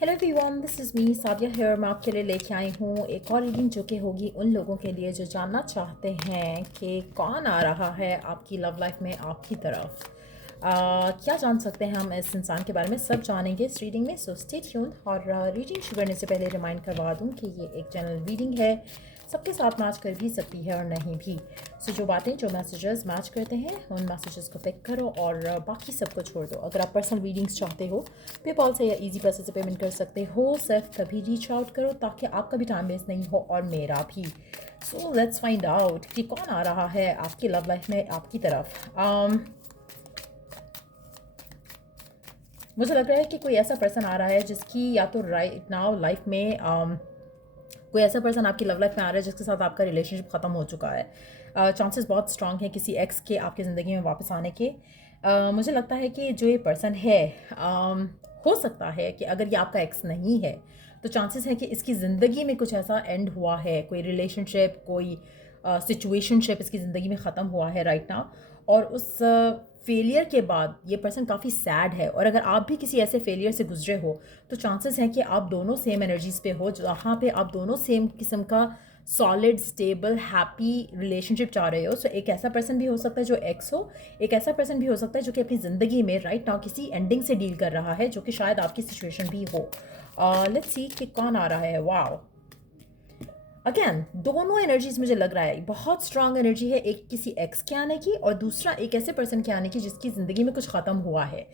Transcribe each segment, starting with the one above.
Hello everyone, this is me Sadia here. मैं आपके लिए लेके आई हूँ एक और रीडिंग जो कि होगी उन लोगों के लिए जो जानना चाहते हैं कि कौन आ रहा है आपकी लव लाइफ में आपकी तरफ। क्या जान सकते हैं हम इस इंसान के बारे में, सब जानेंगे इस रीडिंग में। So stay tuned. और रीडिंग शुरू करने से पहले रिमाइंड करवा दूँ कि ये एक जनरल रीडिंग है, सबके साथ मैच कर भी सकती है और नहीं भी। सो जो बातें, जो मैसेजेस मैच करते हैं उन मैसेजेस को पिक करो और बाकी सबको छोड़ दो। अगर आप पर्सनल रीडिंग्स चाहते हो पेपॉल से या इजी पैसे से पेमेंट कर सकते हो। सिर्फ तभी रीच आउट करो ताकि आपका भी टाइम वेस्ट नहीं हो और मेरा भी। सो लेट्स फाइंड आउट कि कौन आ रहा है आपकी लव लाइफ में आपकी तरफ। मुझे लग रहा है कि कोई ऐसा पर्सन आ रहा है जिसकी या तो राइट नाउ लाइफ में कोई ऐसा पर्सन आपकी लव लाइफ में आ रहा है जिसके साथ आपका रिलेशनशिप ख़त्म हो चुका है। चांसेस बहुत स्ट्रांग है किसी एक्स के आपकी ज़िंदगी में वापस आने के। मुझे लगता है कि जो ये पर्सन है, हो सकता है कि अगर ये आपका एक्स नहीं है तो चांसेस है कि इसकी ज़िंदगी में कुछ ऐसा एंड हुआ है, कोई रिलेशनशिप, कोई सिचुएशनशिप इसकी ज़िंदगी में ख़त्म हुआ है राइट नाउ। और उस फेलियर के बाद ये पर्सन काफ़ी सैड है। और अगर आप भी किसी ऐसे फेलियर से गुजरे हो तो चांसेस हैं कि आप दोनों सेम एनर्जीज़ पे हो, जहाँ पे आप दोनों सेम किस्म का सॉलिड, स्टेबल, हैप्पी रिलेशनशिप चाह रहे हो। सो एक ऐसा पर्सन भी हो सकता है जो एक्स हो, एक ऐसा पर्सन भी हो सकता है जो कि अपनी ज़िंदगी में राइट नाउ किसी एंडिंग से डील कर रहा है, जो कि शायद आपकी सिचुएशन भी हो। लेट्स सी कि कौन आ रहा है। वाओ, अगेन दोनों एनर्जीज मुझे लग रहा है बहुत स्ट्रांग एनर्जी है, एक किसी एक्स के आने की और दूसरा एक ऐसे पर्सन के आने की जिसकी ज़िंदगी में कुछ ख़त्म हुआ है।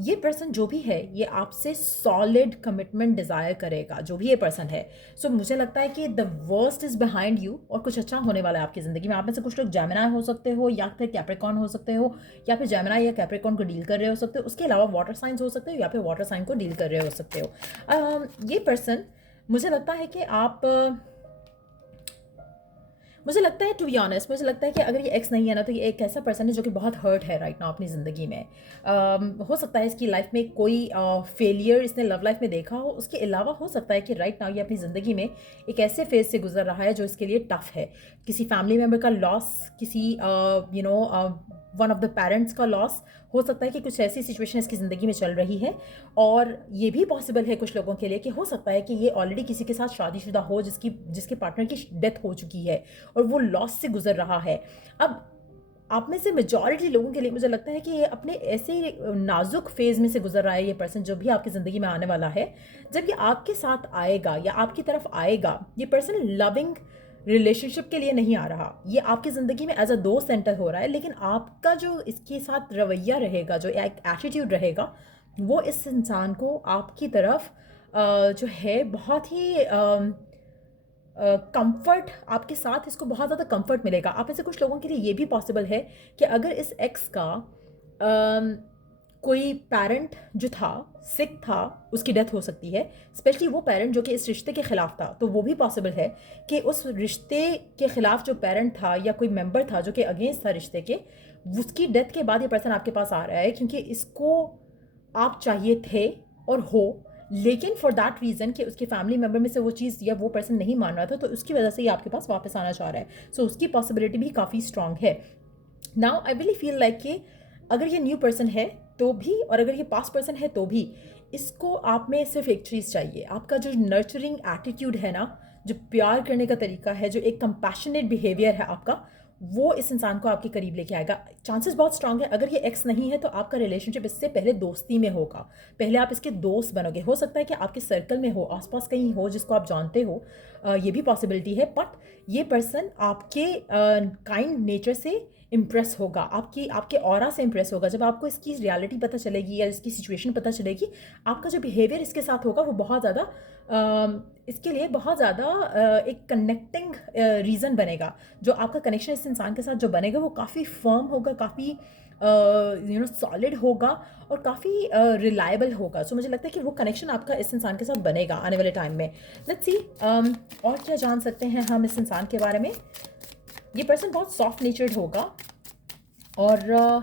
ये पर्सन जो भी है ये आपसे सॉलिड कमिटमेंट डिज़ायर करेगा, जो भी ये पर्सन है। सो मुझे लगता है कि the worst is behind you और कुछ अच्छा होने वाला है आपकी ज़िंदगी में। आप में से कुछ लोग जेमिनी हो सकते हो या फिर कैप्रिकॉर्न हो सकते हो, या फिर जेमिनी या कैप्रिकॉर्न को डील कर रहे हो सकते हो। उसके अलावा वाटर साइंस हो सकते हो या फिर वाटर साइन को डील कर रहे हो सकते हो। ये पर्सन, मुझे लगता है कि आप मुझे लगता है टू बी ऑनेस्ट, मुझे लगता है कि अगर ये एक्स नहीं है ना तो ये एक ऐसा पर्सन है जो कि बहुत हर्ट है राइट नाउ अपनी ज़िंदगी में। हो सकता है इसकी लाइफ में कोई फेलियर इसने लव लाइफ में देखा हो। उसके अलावा हो सकता है कि राइट नाउ ये अपनी ज़िंदगी में एक ऐसे फेज से गुजर रहा है जो इसके लिए टफ है। किसी फैमिली मेम्बर का लॉस, किसी वन ऑफ द पेरेंट्स का लॉस, हो सकता है कि कुछ ऐसी सिचुएशन इसकी ज़िंदगी में चल रही है। और ये भी पॉसिबल है कुछ लोगों के लिए कि हो सकता है कि ये ऑलरेडी किसी के साथ शादीशुदा हो जिसके पार्टनर की डेथ हो चुकी है और वो लॉस से गुजर रहा है। अब आप में से मेजॉरिटी लोगों के लिए मुझे लगता है कि ये अपने ऐसे नाजुक फेज में से गुजर रहा है ये पर्सन जो भी आपकी ज़िंदगी में आने वाला है। जब ये आपके साथ आएगा या आपकी तरफ आएगा, ये पर्सन लविंग रिलेशनशिप के लिए नहीं आ रहा। ये आपकी ज़िंदगी में एज अ दोस्त एंटर हो रहा है, लेकिन आपका जो इसके साथ रवैया रहेगा, जो एक एटीट्यूड रहेगा, वो इस इंसान को आपकी तरफ जो है बहुत ही कंफर्ट, आपके साथ इसको बहुत ज़्यादा कंफर्ट मिलेगा। आप में से कुछ लोगों के लिए ये भी पॉसिबल है कि अगर इस एक्स का कोई पेरेंट जो था सिक था, उसकी डेथ हो सकती है। स्पेशली वो पेरेंट जो कि इस रिश्ते के ख़िलाफ़ था, तो वो भी पॉसिबल है कि उस रिश्ते के ख़िलाफ़ जो पेरेंट था या कोई मेंबर था जो कि अगेंस्ट था रिश्ते के, उसकी डेथ के बाद ये पर्सन आपके पास आ रहा है क्योंकि इसको आप चाहिए थे और हो, लेकिन फॉर दैट रीज़न कि उसके फैमिली मेम्बर में से वो चीज़ या वो पर्सन नहीं मान रहा था, तो उसकी वजह से ये आपके पास वापस आना चाह रहा है। सो उसकी पॉसिबिलिटी भी काफ़ी स्ट्रांग है। Now I really feel like कि अगर ये न्यू पर्सन है तो भी और अगर ये पास्ट पर्सन है तो भी, इसको आप में सिर्फ एक चीज़ चाहिए, आपका जो नर्चरिंग एटीट्यूड है ना, जो प्यार करने का तरीका है, जो एक कंपैशनेट बिहेवियर है आपका, वो इस इंसान को आपके करीब लेके आएगा। चांसेस बहुत स्ट्रांग है अगर ये एक्स नहीं है तो आपका रिलेशनशिप इससे पहले दोस्ती में होगा, पहले आप इसके दोस्त बनोगे। हो सकता है कि आपके सर्कल में हो, आसपास कहीं हो जिसको आप जानते हो, ये भी पॉसिबिलिटी है। बट ये पर्सन आपके काइंड नेचर से इम्प्रेस होगा, आपके ऑरा से इम्प्रेस होगा। जब आपको इसकी रियलिटी पता चलेगी या इसकी सिचुएशन पता चलेगी, आपका जो बिहेवियर इसके साथ होगा वो बहुत ज़्यादा इसके लिए बहुत ज़्यादा एक कनेक्टिंग रीज़न बनेगा। जो आपका कनेक्शन इस इंसान के साथ जो बनेगा वो काफ़ी फर्म होगा, काफ़ी सॉलिड होगा और काफ़ी रिलायबल होगा। सो मुझे लगता है कि वो कनेक्शन आपका इस इंसान के साथ बनेगा आने वाले टाइम में। लेट्स सी और क्या जान सकते हैं हम इस इंसान के बारे में। ये पर्सन बहुत सॉफ्ट नेचर्ड होगा और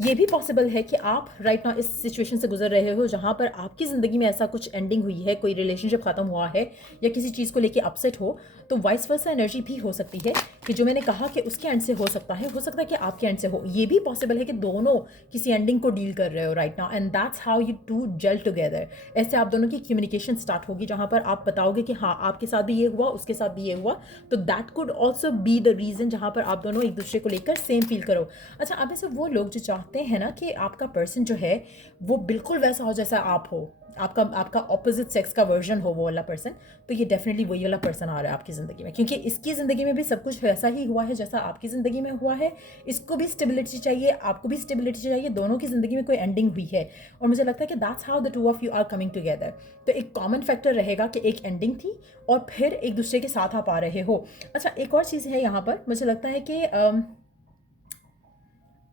ये भी पॉसिबल है कि आप राइट नाउ इस सिचुएशन से गुजर रहे हो जहाँ पर आपकी ज़िंदगी में ऐसा कुछ एंडिंग हुई है, कोई रिलेशनशिप ख़त्म हुआ है या किसी चीज़ को लेके अपसेट हो, तो वाइस वर्सा एनर्जी भी हो सकती है कि जो मैंने कहा कि उसके एंड से हो सकता है कि आपके एंड से हो। ये भी पॉसिबल है कि दोनों किसी एंडिंग को डील कर रहे हो right now, and that's how you two gel together. ऐसे आप दोनों की कम्युनिकेशन स्टार्ट होगी जहाँ पर आप बताओगे कि हाँ आपके साथ भी ये हुआ, उसके साथ भी ये हुआ, तो that could also be the reason जहाँ पर आप दोनों एक दूसरे को लेकर सेम फील करो। अच्छा, आप में से वो लोग जो चाहते हैं ना कि आपका पर्सन जो है वो बिल्कुल वैसा हो जैसा आप हो, आपका आपका ऑपोजिट सेक्स का वर्जन हो वो वाला पर्सन, तो ये डेफिनेटली वही वाला पर्सन आ रहा है आपकी ज़िंदगी में, क्योंकि इसकी ज़िंदगी में भी सब कुछ वैसा ही हुआ है जैसा आपकी ज़िंदगी में हुआ है। इसको भी स्टेबिलिटी चाहिए, आपको भी स्टेबिलिटी चाहिए, दोनों की ज़िंदगी में कोई एंडिंग हुई है, और मुझे लगता है कि that's how the two of you are coming together. तो एक कॉमन फैक्टर रहेगा कि एक एंडिंग थी और फिर एक दूसरे के साथ आप आ रहे हो। अच्छा, एक और चीज़ है यहाँ पर, मुझे लगता है कि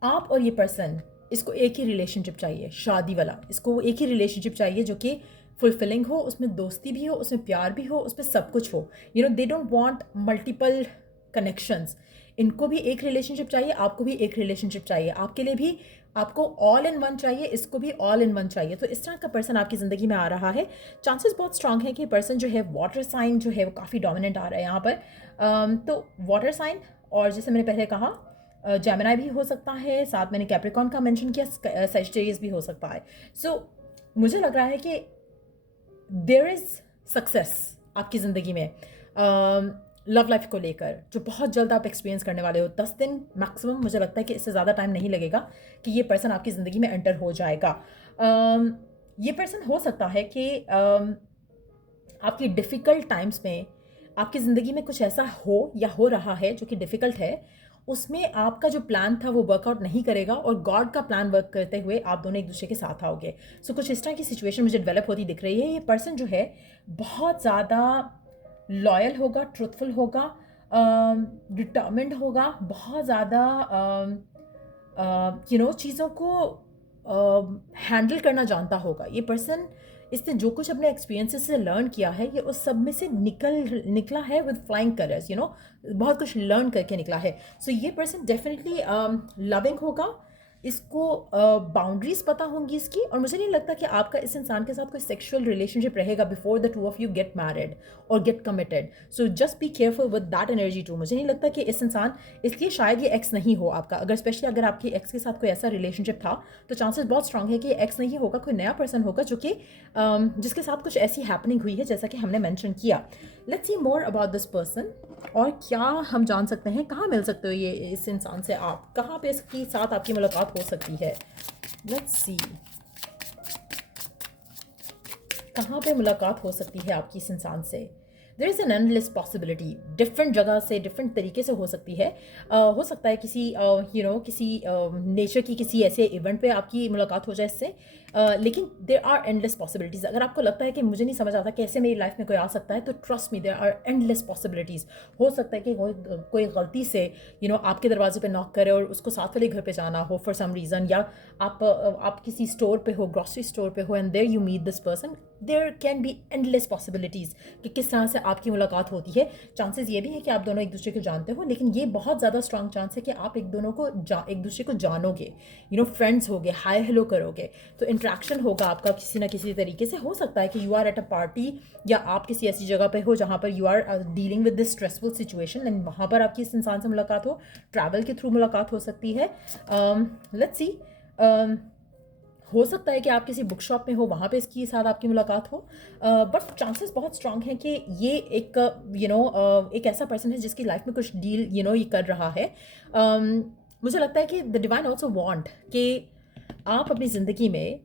आप और ये पर्सन, इसको एक ही रिलेशनशिप चाहिए, शादी वाला, इसको एक ही रिलेशनशिप चाहिए जो कि फुलफिलिंग हो, उसमें दोस्ती भी हो, उसमें प्यार भी हो, उसमें सब कुछ हो। You know, they don't want multiple connections. इनको भी एक रिलेशनशिप चाहिए, आपको भी एक रिलेशनशिप चाहिए, आपके लिए भी आपको ऑल इन वन चाहिए, इसको भी ऑल इन वन चाहिए। तो इस तरह का पर्सन आपकी ज़िंदगी में आ रहा है। चांसेस बहुत स्ट्रांग है कि पर्सन जो है वाटर साइन जो है वो काफ़ी डोमिनेंट आ रहा है यहाँ पर। तो वाटर साइन, और जैसे मैंने पहले कहा जेमिनी भी हो सकता है, साथ मैंने कैप्रिकॉन का मेंशन किया, सजिटेरियस भी हो सकता है। सो मुझे लग रहा है कि देयर इज़ सक्सेस आपकी ज़िंदगी में लव लाइफ को लेकर, जो बहुत जल्द आप एक्सपीरियंस करने वाले हो। 10 दिन मैक्सिमम, मुझे लगता है कि इससे ज़्यादा टाइम नहीं लगेगा कि ये पर्सन आपकी ज़िंदगी में एंटर हो जाएगा। ये पर्सन हो सकता है कि आपकी डिफ़िकल्ट टाइम्स में आपकी ज़िंदगी में कुछ ऐसा हो या हो रहा है जो कि डिफ़िकल्ट है, उसमें आपका जो प्लान था वो वर्कआउट नहीं करेगा और गॉड का प्लान वर्क करते हुए आप दोनों एक दूसरे के साथ आओगे। सो कुछ इस तरह की सिचुएशन मुझे डेवलप होती दिख रही है। ये पर्सन जो है बहुत ज़्यादा लॉयल होगा, ट्रूथफुल होगा, डिटर्मिन्ड होगा, बहुत ज़्यादा चीज़ों को हैंडल करना जानता होगा। ये पर्सन, इसने जो कुछ अपने एक्सपीरियंसेस से लर्न किया है, ये उस सब में से निकला है विद फ्लाइंग कलर्स, बहुत कुछ लर्न करके निकला है। सो ये पर्सन डेफिनेटली लविंग होगा, इसको बाउंड्रीज पता होंगी इसकी, और मुझे नहीं लगता कि आपका इस इंसान के साथ कोई सेक्सुअल रिलेशनशिप रहेगा before the two of you get married और get committed. So just be careful with that energy too. मुझे नहीं लगता कि इस इंसान, इसलिए शायद ये एक्स नहीं हो आपका, अगर स्पेशली अगर आपके एक्स के साथ कोई ऐसा रिलेशनशिप था तो चांसेस बहुत स्ट्रांग है कि ये एक्स नहीं होगा, कोई नया पर्सन होगा जो कि जिसके साथ कुछ ऐसी हैपनिंग हुई है जैसा कि हमने मेंशन किया। Let's see more about this person, और क्या हम जान सकते हैं, कहाँ मिल सकते हो ये इस इंसान से, आप कहाँ पे इसके साथ आपकी मुलाकात हो सकती है। लेट्स सी, कहाँ पे मुलाकात हो सकती है आपकी इस इंसान से। There is an endless possibility, different जगह से डिफरेंट तरीके से हो सकती है। हो सकता है किसी किसी नेचर की किसी ऐसे इवेंट पे आपकी मुलाकात हो जाए इससे, लेकिन देर आर एंडलेस पॉसिबिलिटीज़। अगर आपको लगता है कि मुझे नहीं समझ आता कैसे मेरी लाइफ में कोई आ सकता है, तो trust me, there are endless possibilities. हो सकता है कि कोई गलती से आपके दरवाजे पे नॉक करे और उसको साथ वाले घर पे जाना हो फॉर सम रीज़न, या आप किसी स्टोर पे हो, ग्रॉसरी स्टोर पे हो, and there you meet this person. There can be endless possibilities कि किस तरह से आपकी मुलाकात होती है। चांसेस ये भी है कि आप दोनों एक दूसरे को जानते हो, लेकिन ये बहुत ज़्यादा स्ट्रांग चांस है कि आप एक दूसरे को जानोगे, फ्रेंड्स होगे, हाय हेलो करोगे, तो इंट्रैक्शन होगा आपका किसी ना किसी तरीके से। हो सकता है कि you are at a party, या आप किसी ऐसी जगह पे हो जहाँ पर you are dealing with this stressful situation, and वहाँ पर आपकी इस इंसान से मुलाकात हो, ट्रैवल के थ्रू मुलाकात हो सकती है। लेट्स सी, हो सकता है कि आप किसी बुक शॉप में हो, वहाँ पे इसके साथ आपकी मुलाकात हो, बट चांसेस बहुत स्ट्रांग हैं कि ये एक ऐसा पर्सन है जिसकी लाइफ में कुछ डील ये कर रहा है। मुझे लगता है कि द डिवाइन ऑल्सो वांट कि आप अपनी ज़िंदगी में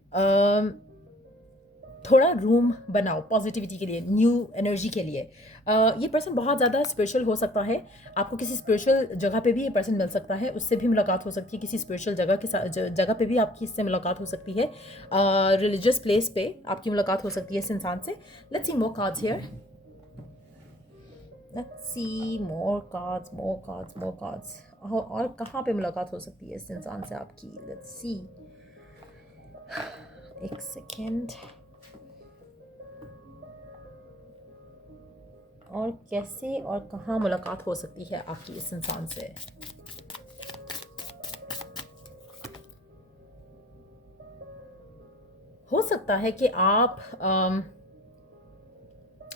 थोड़ा रूम बनाओ पॉजिटिविटी के लिए, न्यू एनर्जी के लिए। ये पर्सन बहुत ज़्यादा स्पिरिचुअल हो सकता है, आपको किसी स्पिरिचुअल जगह पे भी ये पर्सन मिल सकता है, उससे भी मुलाकात हो सकती है, किसी स्पिरिचुअल जगह पे भी आपकी इससे मुलाकात हो सकती है, रिलीजियस प्लेस पे आपकी मुलाकात हो सकती है इस इंसान से। Let's see more cards here, let's see more cards, और कहाँ पे मुलाकात हो सकती है इस इंसान से आपकी। लेट्स सी, एक सेकेंड, और कैसे और कहाँ मुलाकात हो सकती है आपकी इस इंसान से। हो सकता है कि आप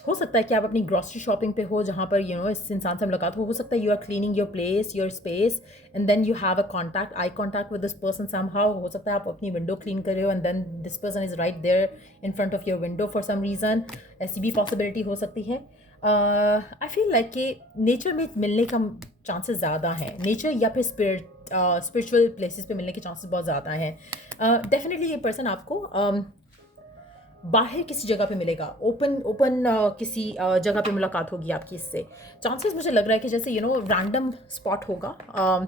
हो सकता है कि आप अपनी ग्रॉसरी शॉपिंग पे हो जहाँ पर इस इंसान से मुलाकात हो सकता है you are cleaning your place your space and then you have a contact eye contact with this person somehow. हो सकता है आप अपनी विंडो क्लीन कर रहे हो and then this person is right there in front of your window for some reason. ऐसी भी पॉसिबिलिटी हो सकती है। आई फील लाइक कि नेचर में मिलने का चांसेस ज़्यादा हैं, नेचर या फिर स्पिरिचुअल प्लेसेस पे मिलने के चांसेस बहुत ज़्यादा हैं। डेफिनेटली ये पर्सन आपको बाहर किसी जगह पे मिलेगा, ओपन ओपन किसी जगह पे मुलाकात होगी आपकी इससे। चांसेस मुझे लग रहा है कि जैसे रैंडम स्पॉट होगा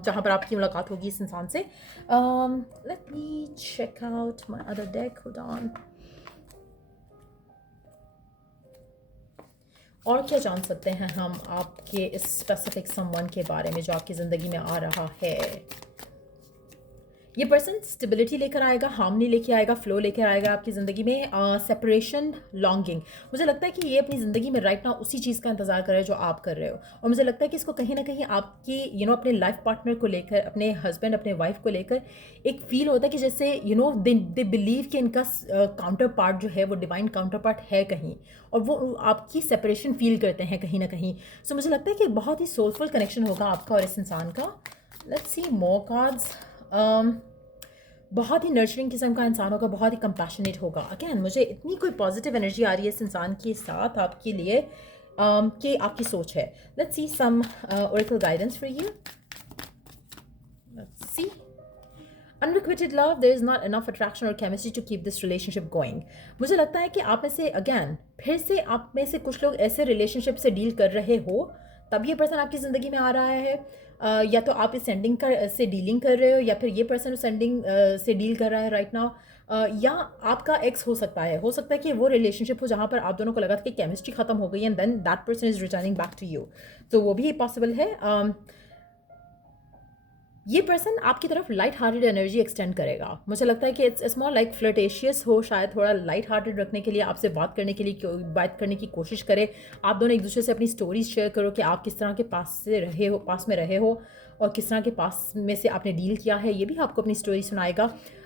जहाँ पर आपकी मुलाकात होगी इस इंसान से। Let me check out my other deck, hold on. और क्या जान सकते हैं हम आपके इस स्पेसिफिक समवन के बारे में जो आपकी ज़िंदगी में आ रहा है। ये पर्सन स्टेबिलिटी लेकर आएगा, हार्मनी लेके आएगा, फ्लो लेकर आएगा आपकी ज़िंदगी में। सेपरेशन, लॉन्गिंग, मुझे लगता है कि ये अपनी ज़िंदगी में राइट नाउ उसी चीज़ का इंतज़ार कर रहे हैं जो आप कर रहे हो। और मुझे लगता है कि इसको कहीं ना कहीं आपकी अपने लाइफ पार्टनर को लेकर, अपने हस्बैंड अपने वाइफ को लेकर एक फील होता है कि जैसे दे बिलीव कि इनका काउंटर पार्ट जो है वो डिवाइन काउंटर पार्ट है कहीं, और वो आपकी सेपरेशन फील करते हैं कहीं ना कहीं। सो मुझे लगता है कि बहुत ही सोलफुल कनेक्शन होगा आपका और इस इंसान का। Let's see more cards. बहुत ही नर्चरिंग किस्म का इंसान होगा, बहुत ही कंपैशनेट होगा। अगेन मुझे इतनी कोई पॉजिटिव एनर्जी आ रही है इस इंसान के साथ आपके लिए कि आपकी सोच है। Let's see some oracle guidance for you. Let's see unrequited love, there is not enough attraction और chemistry to keep this relationship going. मुझे लगता है कि आप में से अगेन फिर से आप में से कुछ लोग ऐसे रिलेशनशिप से डील कर रहे हो तब ये पर्सन आपकी ज़िंदगी में आ रहा है। या तो आप इस एंडिंग से डीलिंग कर रहे हो या फिर ये पर्सन उस एंडिंग से डील कर रहा है राइट नाउ। या आपका एक्स हो सकता है कि वो रिलेशनशिप हो जहाँ पर आप दोनों को लगा था कि केमिस्ट्री खत्म हो गई and then that person is returning back to you, तो वो भी पॉसिबल है। ये पर्सन आपकी तरफ लाइट हार्टेड एनर्जी एक्सटेंड करेगा। मुझे लगता है कि इट्स मोर लाइक फ्लर्टेशियस हो, शायद थोड़ा लाइट हार्टेड रखने के लिए, आपसे बात करने के लिए, बात करने की कोशिश करे। आप दोनों एक दूसरे से अपनी स्टोरीज शेयर करो कि आप किस तरह के पास में रहे हो और किस तरह के पास में से आपने डील किया है, ये भी आपको अपनी स्टोरी सुनाएगा।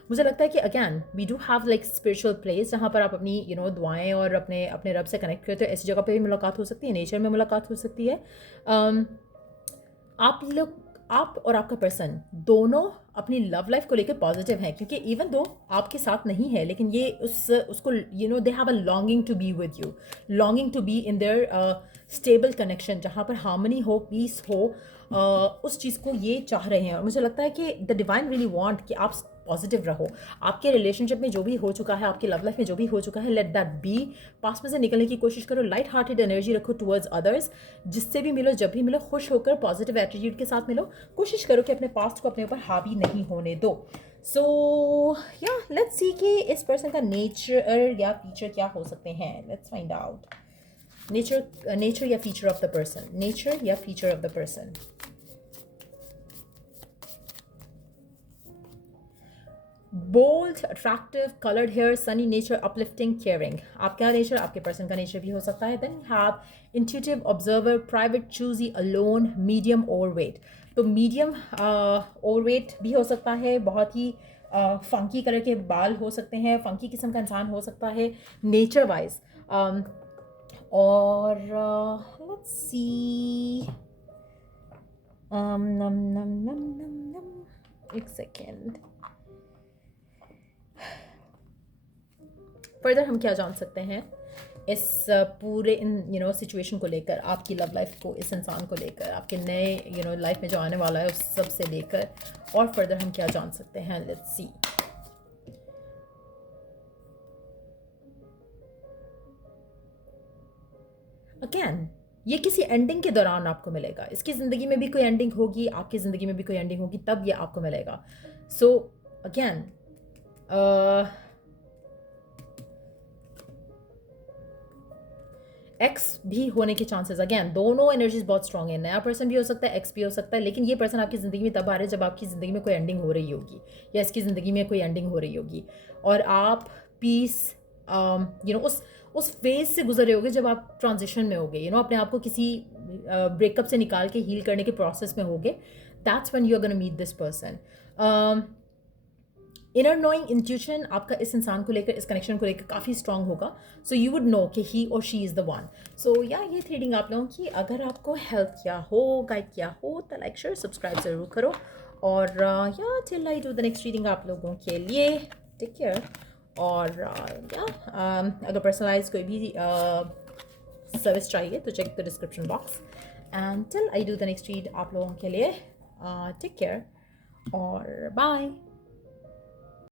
मुझे लगता है कि again we do have like spiritual place जहाँ पर आप अपनी दुआएं और अपने रब से कनेक्ट करते हो। ऐसी जगह पर भी मुलाकात हो सकती है, नेचर में मुलाकात हो सकती है। आप और आपका पर्सन दोनों अपनी लव लाइफ को लेकर पॉजिटिव हैं, क्योंकि इवन दो आपके साथ नहीं है लेकिन ये उसको they have a longing to be with you, longing to be in their stable connection जहाँ पर हार्मनी हो, पीस हो। उस चीज़ को ये चाह रहे हैं। और मुझे लगता है कि द डिवाइन रियली वांट कि आप पॉजिटिव रहो। आपके रिलेशनशिप में जो भी हो चुका है, आपकी लव लाइफ में जो भी हो चुका है, लेट दैट बी। पास में से निकलने की कोशिश करो, लाइट हार्टेड एनर्जी रखो टुवर्ड्स अदर्स। जिससे भी मिलो, जब भी मिलो, खुश होकर पॉजिटिव एटीट्यूड के साथ मिलो। कोशिश करो कि अपने पास्ट को अपने ऊपर हावी नहीं होने दो। सो या लेट्स सी कि इस पर्सन का नेचर या फीचर क्या हो सकते हैं। लेट्स फाइंड आउट नेचर या feature of the person, nature या feature of the person. Bold, attractive, coloured hair, sunny nature, uplifting, caring. आपका नेचर आपके पर्सन का नेचर भी हो सकता है। Then have intuitive, observer, private, choosy, alone, medium, overweight. तो मीडियम ओवरवेट भी हो सकता है, बहुत ही फंकी कलर के बाल हो सकते हैं, फंकी किस्म का इंसान हो सकता है नेचर वाइज। और लेट्स सी नम नम नम नम नम एक सेकेंड। फर्दर हम क्या जान सकते हैं इस पूरे इन सिचुएशन को लेकर, आपकी लव लाइफ को, इस इंसान को लेकर, आपके नए लाइफ में जो आने वाला है उस सब से लेकर, और फर्दर हम क्या जान सकते हैं। Let's see. अगेन ये किसी एंडिंग के दौरान आपको मिलेगा। इसकी ज़िंदगी में भी कोई एंडिंग होगी, आपकी ज़िंदगी में भी कोई एंडिंग होगी, तब ये आपको मिलेगा। सो अगेन एक्स भी होने के चांसेस, अगेन दोनों एनर्जीज बहुत स्ट्रांग है। नया पर्सन भी हो सकता है, एक्स भी हो सकता है, लेकिन ये पर्सन आपकी ज़िंदगी में तब आ रहा है जब आपकी ज़िंदगी में कोई एंडिंग हो रही होगी या इसकी ज़िंदगी में कोई एंडिंग हो रही होगी और आप पीस उस फेज से गुजर रहे होगे जब आप ट्रांजिशन में होगे, अपने आप को किसी ब्रेकअप से निकाल के हील करने के प्रोसेस में होगे। That's when you are gonna meet this person. Inner knowing intuition आपका इस इंसान को लेकर, इस कनेक्शन को लेकर काफ़ी स्ट्रांग होगा. सो यू वुड नो कि ही और शी इज़ द वन. सो या ये थी रीडिंग आप लोगों की. अगर आपको हेल्प किया हो, गाइड किया हो, तो लाइक शेयर सब्सक्राइब ज़रूर करो. और या till I do the next reading आप लोगों के लिए, टेक केयर. और या अगर पर्सनलाइज कोई भी सर्विस चाहिए तो check the description box. And till I do the next read आप लोगों के लिए, टेक केयर और बाय.